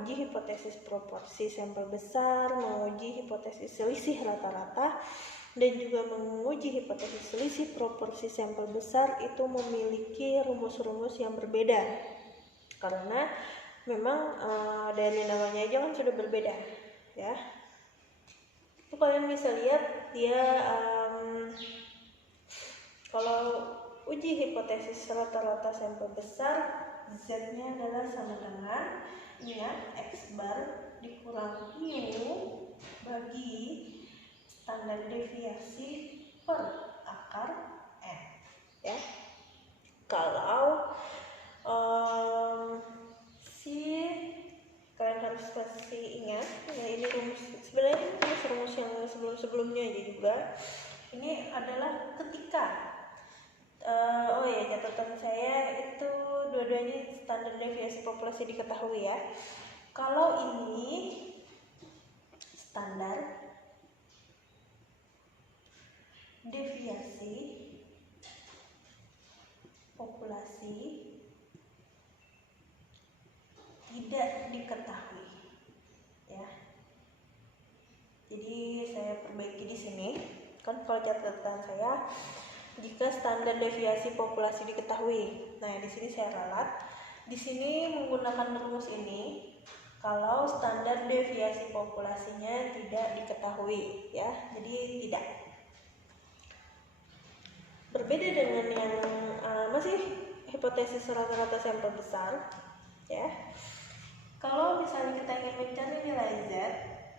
menguji hipotesis proporsi sampel besar, menguji hipotesis selisih rata-rata, dan juga menguji hipotesis selisih proporsi sampel besar itu memiliki rumus-rumus yang berbeda. Karena memang dari namanya aja kan sudah berbeda, ya. Itu kalian bisa lihat dia kalau uji hipotesis rata-rata sampel besar, Z-nya adalah sama dengan, ingat, X bar dikurang mu bagi standar deviasi per akar N, ya. Kalau kalian harus kasih ingat, ya, ini rumus, sebenarnya rumus yang sebelum-sebelumnya aja juga. Ini adalah ketika catatan saya itu dua-duanya standar deviasi populasi diketahui, ya. Kalau ini standar deviasi populasi tidak diketahui, ya. Jadi saya perbaiki di sini. Kan kalau catatan saya, jika standar deviasi populasi diketahui. Nah, di sini saya ralat. Di sini menggunakan rumus ini kalau standar deviasi populasinya tidak diketahui, ya. Jadi tidak. Berbeda dengan yang masih hipotesis rata-rata sampel besar, ya. Kalau misalnya kita ingin mencari nilai Z,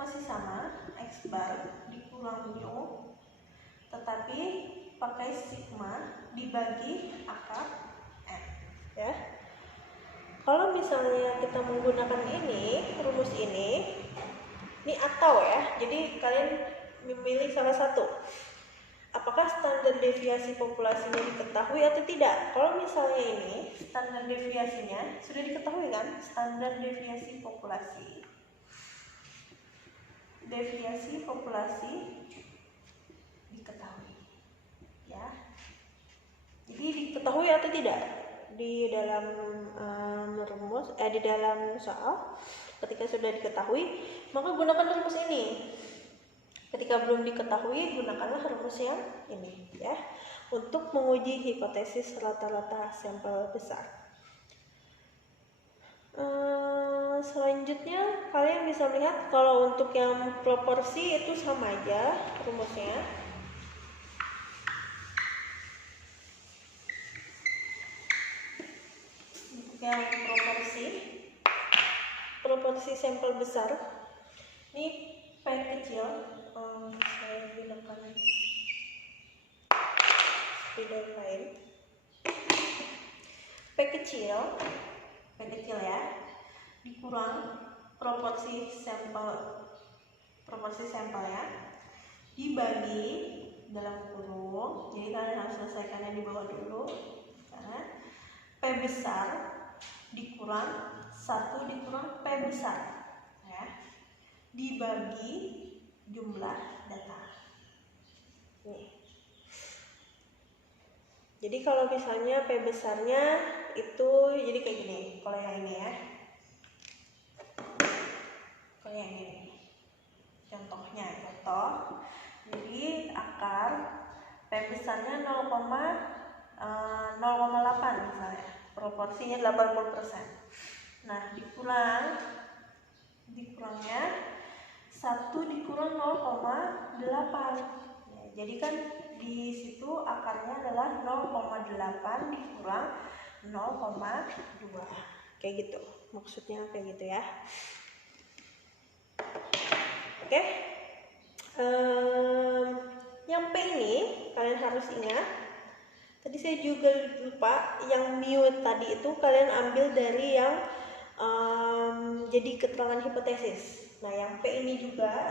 masih sama, X bar dikurang mu, tetapi pakai sigma dibagi akar N, ya. Kalau misalnya kita menggunakan ini, rumus ini atau, ya, jadi kalian memilih salah satu. Apakah standar deviasi populasinya diketahui atau tidak? Kalau misalnya ini standar deviasinya sudah diketahui, kan? Standar deviasi populasi diketahui, ya. Jadi diketahui atau tidak di dalam rumus, di dalam soal. Ketika sudah diketahui, maka gunakan rumus ini. Ketika belum diketahui, gunakanlah rumus yang ini, ya, untuk menguji hipotesis rata-rata sampel besar. Selanjutnya kalian bisa melihat kalau untuk yang proporsi itu sama aja rumusnya. Untuk yang proporsi sampel besar, ini P kecil, saya gunakan spidol lain. P kecil, ya, dikurang proporsi sampelnya dibagi dalam kurung. Jadi kalian harus selesaikannya di bawah dulu, karena P besar dikurang 1 dikurang P besar, ya, dibagi jumlah data. Nih. Jadi kalau misalnya P besarnya itu jadi kayak gini. Kalau yang ini, ya. Kalau yang ini. Contoh. Jadi akar P besarnya 0,08 misalnya. Proporsinya 80%. Nah, dikurangnya 1 dikurang 0,8. Ya, jadi kan di situ akarnya adalah 0,8 dikurang 0,2. Kayak gitu. Maksudnya kayak gitu, ya. Oke. Yang P ini kalian harus ingat. Tadi saya juga lupa, yang mu tadi itu kalian ambil dari yang jadi keterangan hipotesis. Nah, yang P ini juga,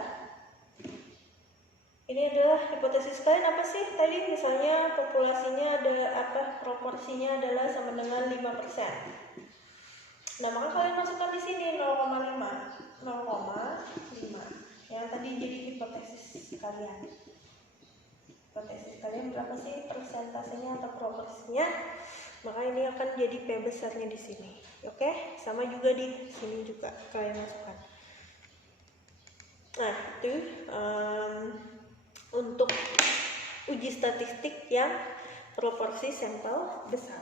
ini adalah hipotesis kalian apa sih? Tadi misalnya populasinya proporsinya adalah sama dengan 5%. Nah, maka kalian masukkan di sini 0,5. Yang tadi jadi hipotesis kalian. Hipotesis kalian berapa sih persentasenya atau proporsinya? Maka ini akan jadi P besarnya di sini. Oke, sama juga di sini juga kalian masukkan. Nah, itu untuk uji statistik yang proporsi sampel besar.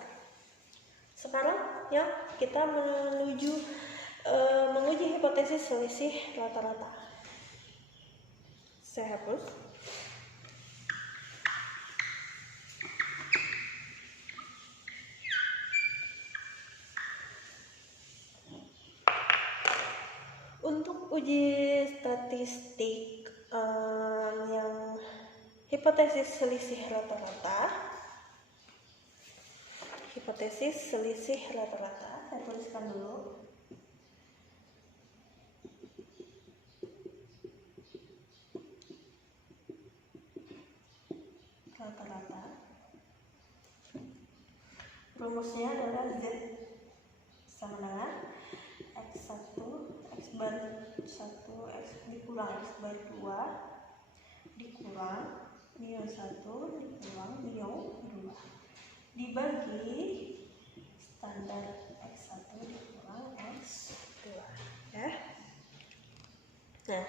Sekarang ya kita menuju menguji hipotesis selisih rata-rata. Saya hapus. Untuk uji statistik yang hipotesis selisih rata-rata, saya tuliskan dulu. Rata-rata. Rumusnya adalah Z sama dengan X1, X bar 1, X dikurang X bar 2 dikurang mu 1 dikurang mu 2 dibagi standar X1 dikurang X2 ya. Nah,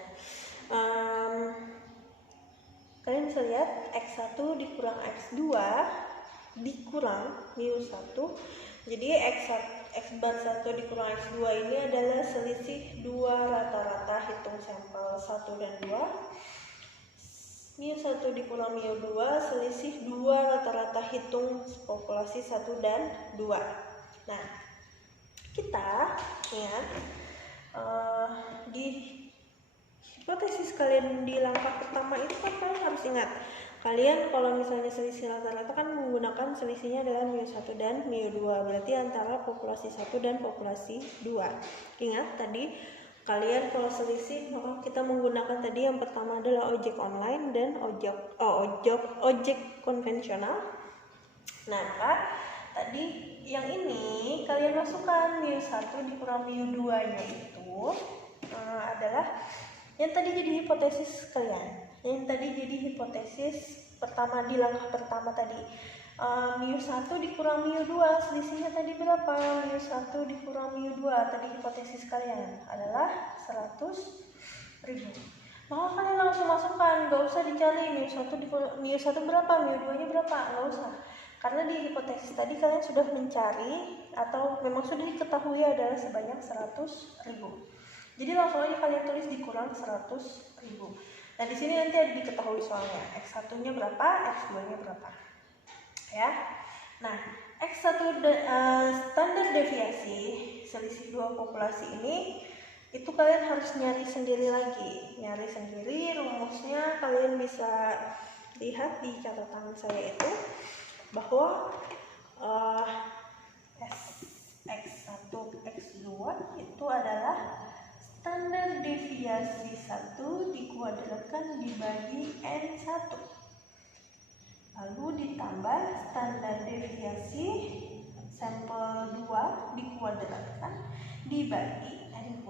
kalian bisa lihat X1 dikurang X2 dikurang mu 1. Jadi X bar 1 dikurang X2 ini adalah selisih dua rata-rata hitung sampel 1 dan 2. Mu 1 dikurang mu 2 selisih dua rata-rata hitung populasi 1 dan 2. Nah, kita ya di hipotesis kalian di langkah pertama itu kan kalian harus ingat, kalian kalau misalnya selisih rata-rata kan menggunakan selisihnya adalah mu 1 dan mu 2, berarti antara populasi 1 dan populasi 2. Ingat tadi kalian kalau selisih maka kita menggunakan tadi yang pertama adalah ojek online dan ojek konvensional. Nah, tadi yang ini kalian masukkan mu 1 dikurang mu 2 nya itu adalah yang tadi jadi hipotesis kalian. Yang tadi jadi hipotesis pertama di langkah pertama tadi. Mu 1 dikurang mu 2 selisihnya tadi berapa? Mu 1 dikurang mu 2 tadi hipotesis kalian adalah 100.000. Maka kalian langsung masukkan, gak usah dicari mu 1 berapa, mu 2 nya berapa, gak usah. Karena di hipotesis tadi kalian sudah mencari atau memang sudah diketahui adalah sebanyak 100.000. Jadi langsung aja kalian tulis dikurang 100.000. Nah, di sini nanti ada diketahui soalnya X1-nya berapa, X2-nya berapa. Ya. Nah, X1 standar deviasi selisih dua populasi ini itu kalian harus nyari sendiri lagi. Nyari sendiri rumusnya kalian bisa lihat di catatan saya itu bahwa X1, X2 itu adalah standar deviasi 1 dikuadratkan dibagi N1 lalu ditambah standar deviasi sampel 2 dikuadratkan dibagi N2.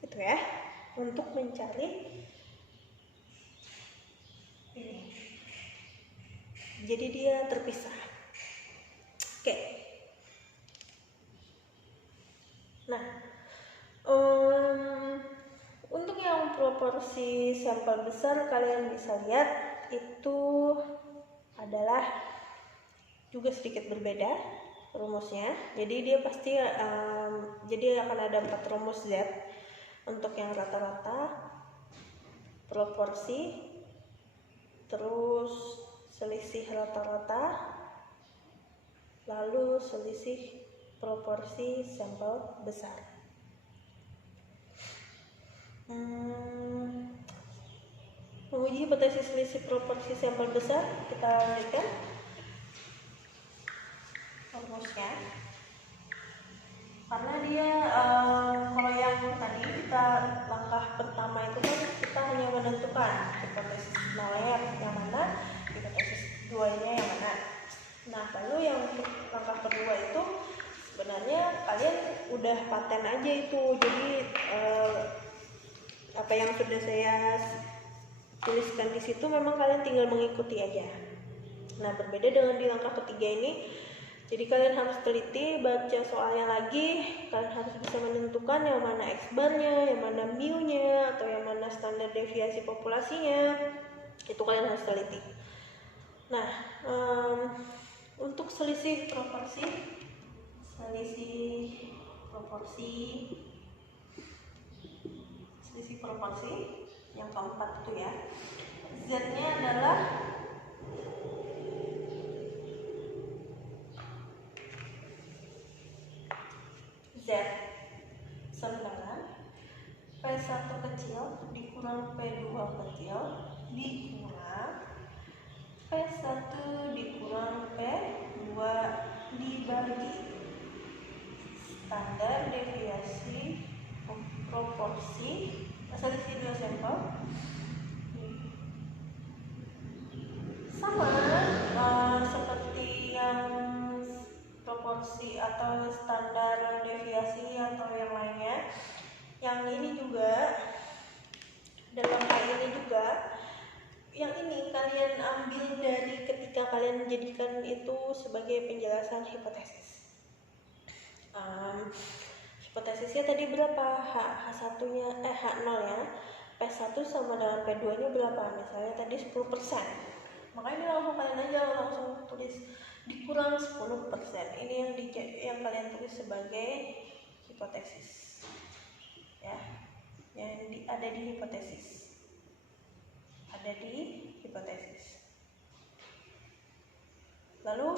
Itu ya, untuk mencari ini. Jadi dia terpisah. Oke. Nah, untuk yang proporsi sampel besar kalian bisa lihat itu adalah juga sedikit berbeda rumusnya. Jadi dia pasti jadi akan ada 4 rumus Z untuk yang rata-rata, proporsi, terus selisih rata-rata, lalu selisih proporsi sampel besar. Menguji hipotesis selisih proporsi sampel besar, kita lanjutkan rumusnya. Karena dia kalau yang tadi kita langkah pertama itu kan kita hanya menentukan hipotesis nolnya yang mana, hipotesis 2-nya yang mana. Nah, lalu yang langkah kedua itu sebenarnya kalian udah paten aja itu. Jadi apa yang sudah saya tuliskan di situ memang kalian tinggal mengikuti aja. Nah, berbeda dengan di langkah ketiga ini, Jadi kalian harus teliti, baca soalnya lagi, kalian harus bisa menentukan yang mana X-bar-nya, yang mana mu-nya, atau yang mana standar deviasi populasinya. Itu kalian harus teliti. Nah, untuk selisih proporsi yang keempat itu ya, Z-nya adalah Z sebenarnya P1 kecil dikurang P2 kecil dikurang P1 dikurang P2 dibagi standar deviasi proporsi selisih dua sampel sama seperti yang proporsi atau standar deviasi atau yang lainnya. Yang ini juga, dalam hal ini juga, yang ini kalian ambil dari ketika kalian menjadikan itu sebagai penjelasan hipotesis. Hipotesisnya tadi berapa? H1-nya H0 ya. P1 sama dengan P2-nya berapa? Misalnya tadi 10%. Makanya ini langsung kalian aja langsung tulis dikurang 10%. Ini yang kalian tulis sebagai hipotesis. Ya. Yang ada di hipotesis. Lalu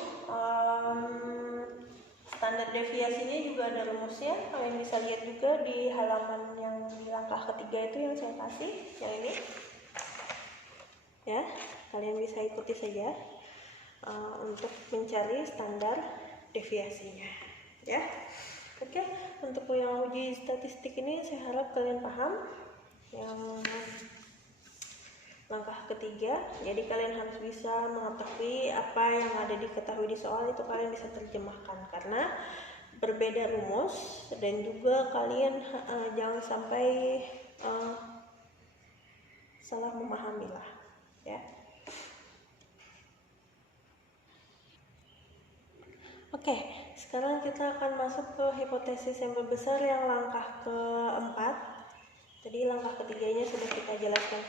standar deviasinya juga ada rumusnya, kalian bisa lihat juga di halaman yang di langkah ketiga itu yang saya kasih, yang ini ya, kalian bisa ikuti saja untuk mencari standar deviasinya ya. Oke, untuk yang uji statistik ini saya harap kalian paham yang langkah ketiga. Jadi kalian harus bisa mengetahui apa yang ada diketahui di soal itu, kalian bisa terjemahkan karena berbeda rumus, dan juga kalian jangan sampai salah memahami lah ya. Oke, sekarang kita akan masuk ke hipotesis sampel besar yang langkah keempat. Tadi langkah ketiganya sudah kita jelaskan